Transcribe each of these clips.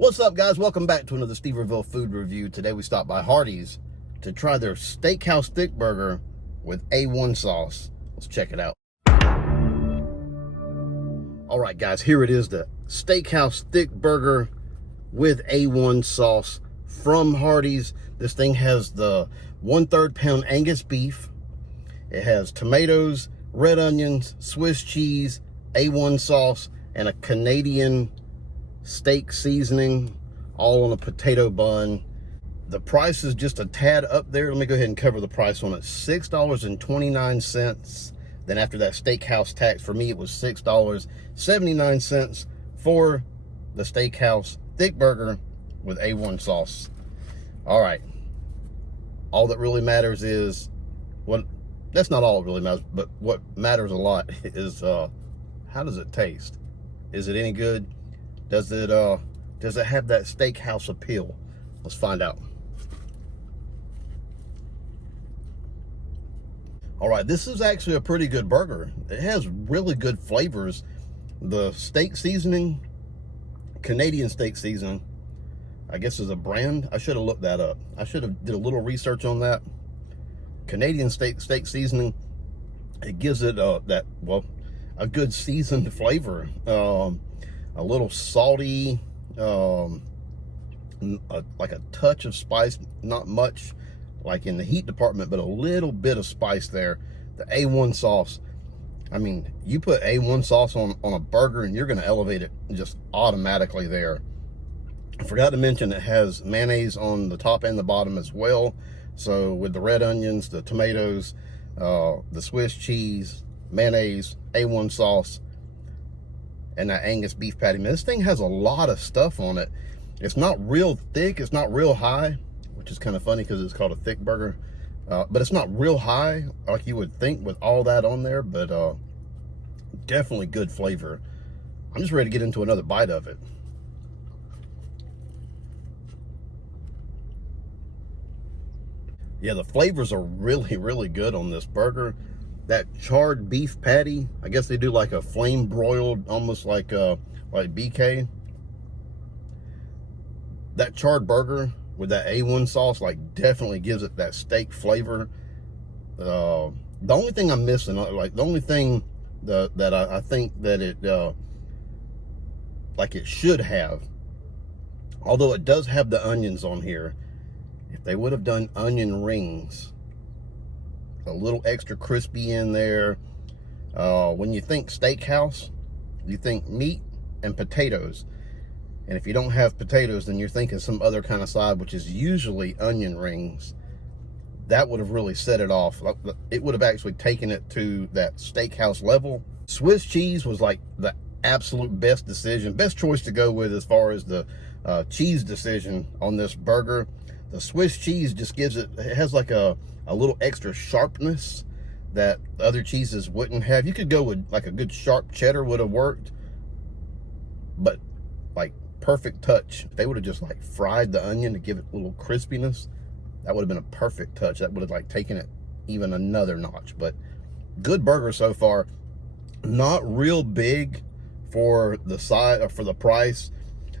What's up, guys? Welcome back to another Steverville Food review. Today we stopped by Hardees to try their Steakhouse Thickburger with A.1 sauce. Let's check it out. All right, guys, here it is, the Steakhouse Thickburger with A.1 sauce from Hardees. This thing has the 1/3 pound Angus beef. It has tomatoes, red onions, Swiss cheese, A.1 sauce, and a Canadian steak seasoning, all on a potato bun. The price is just a tad up there. Let me go ahead and cover the price on it. $6.29. Then after that steakhouse tax, for me it was $6.79 for the Steakhouse Thickburger with A.1 sauce. All right, all that really matters is, what that's not all that really matters, but what matters a lot is how does it taste? Is it any good? Does it have that steakhouse appeal? Let's find out. All right, this is actually a pretty good burger. It has really good flavors. The steak seasoning, Canadian steak seasoning, I guess is a brand. I should have looked that up. I should have did a little research on that. Canadian steak seasoning, it gives it a good seasoned flavor. A little salty, like a touch of spice, not much like in the heat department, but a little bit of spice there. The A.1 sauce, I mean, you put A.1 sauce on a burger and you're going to elevate it just automatically there. I forgot to mention it has mayonnaise on the top and the bottom as well. So with the red onions, the tomatoes, the Swiss cheese, mayonnaise, A.1 sauce, and that Angus beef patty. Man, this thing has a lot of stuff on it. It's not real thick, it's not real high, which is kind of funny because it's called a thick burger. But it's not real high like you would think with all that on there, but definitely good flavor. I'm just ready to get into another bite of it. Yeah, the flavors are really, really good on this burger. That charred beef patty, I guess they do like a flame broiled, almost like BK. That charred burger with that A.1 sauce, like, definitely gives it that steak flavor. The only thing I'm missing, like the only thing that I think that it like it should have, although it does have the onions on here, if they would have done onion rings, a little extra crispy in there. When you think steakhouse, you think meat and potatoes. And if you don't have potatoes, then you're thinking some other kind of side, which is usually onion rings. That would have really set it off. It would have actually taken it to that steakhouse level. Swiss cheese was like the absolute best decision, best choice to go with as far as the cheese decision on this burger. The Swiss cheese just gives it has like a little extra sharpness that other cheeses wouldn't have. You could go with like a good sharp cheddar would have worked, but like perfect touch. If they would have just like fried the onion to give it a little crispiness, that would have been a perfect touch. That would have like taken it even another notch. But good burger so far. Not real big for the size or for the price.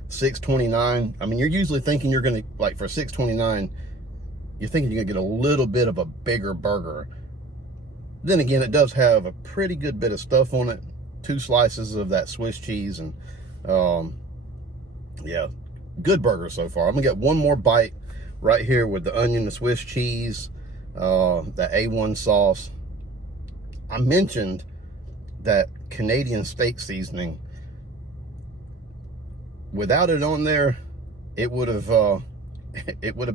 $6.29. I mean, you're usually thinking you're gonna, like, for $6.29, you're thinking you're gonna get a little bit of a bigger burger. Then again, it does have a pretty good bit of stuff on it. 2 slices of that Swiss cheese, and yeah, good burger so far. I'm gonna get one more bite right here with the onion, the Swiss cheese, that A.1 sauce. I mentioned that Canadian steak seasoning. Without it on there, it would have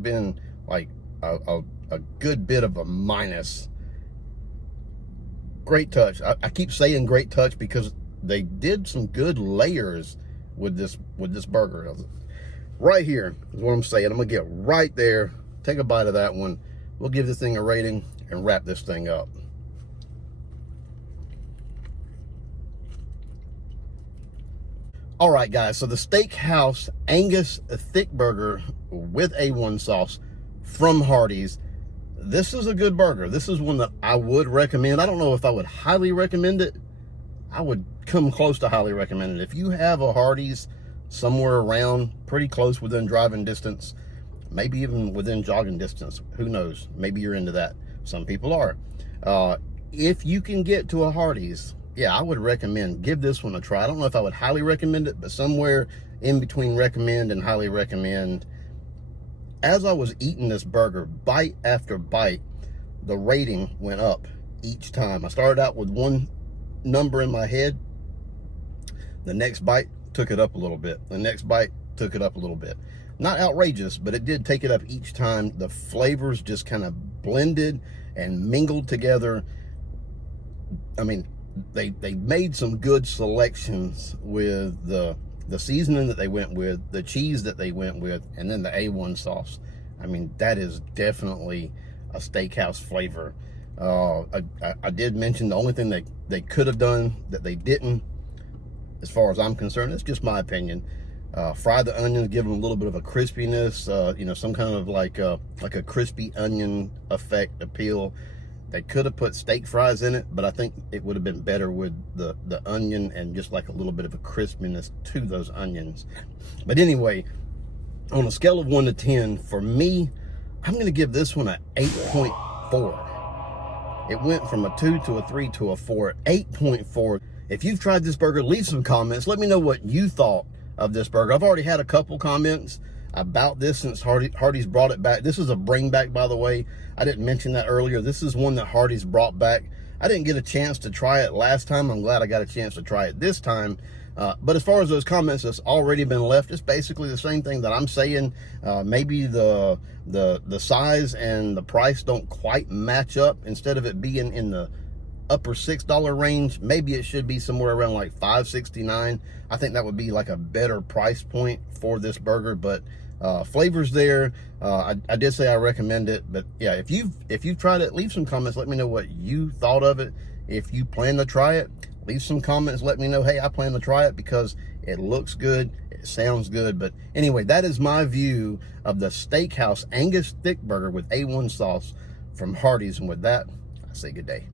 been like a good bit of a minus. Great touch. I keep saying great touch because they did some good layers with this burger. Right here is what I'm saying. I'm gonna get right there, take a bite of that one. We'll give this thing a rating and wrap this thing up. All right, guys, so the Steakhouse Angus Thickburger with A.1 sauce from Hardees. This is a good burger. This is one that I would recommend. I don't know if I would highly recommend it. I would come close to highly recommend it. If you have a Hardees somewhere around pretty close within driving distance, maybe even within jogging distance. Who knows? Maybe you're into that. Some people are. If you can get to a Hardee's, yeah, I would recommend, give this one a try. I don't know if I would highly recommend it, but somewhere in between recommend and highly recommend. As I was eating this burger, bite after bite, the rating went up each time. I started out with one number in my head. The next bite took it up a little bit. The next bite took it up a little bit. Not outrageous, but it did take it up each time. The flavors just kind of blended and mingled together. I mean, they made some good selections with the seasoning that they went with, the cheese that they went with, and then the A1 sauce. I mean, that is definitely a steakhouse flavor. I did mention the only thing they could have done that they didn't, as far as I'm concerned, it's just my opinion. Fry the onions, give them a little bit of a crispiness, you know, some kind of like a crispy onion effect, appeal. They could have put steak fries in it, but I think it would have been better with the onion and just like a little bit of a crispiness to those onions. But anyway, on a scale of 1 to 10, for me, I'm going to give this one an 8.4. It went from a 2 to a 3 to a 4, 8.4. If you've tried this burger, leave some comments. Let me know what you thought of this burger. I've already had a couple comments about this since Hardee's brought it back. This is a bring back, by the way. I didn't mention that earlier. This is one that Hardee's brought back. I didn't get a chance to try it last time. I'm glad I got a chance to try it this time. But as far as those comments that's already been left, it's basically the same thing that I'm saying. Maybe the size and the price don't quite match up. Instead of it being in the upper $6 range, maybe it should be somewhere around like $5.69. I think that would be like a better price point for this burger. But flavors there. I did say I recommend it, but yeah, if you've tried it, leave some comments. Let me know what you thought of it. If you plan to try it, leave some comments. Let me know, hey, I plan to try it because it looks good, it sounds good. But anyway, that is my view of the Steakhouse Angus Thickburger with A1 sauce from Hardee's. And with that, I say good day.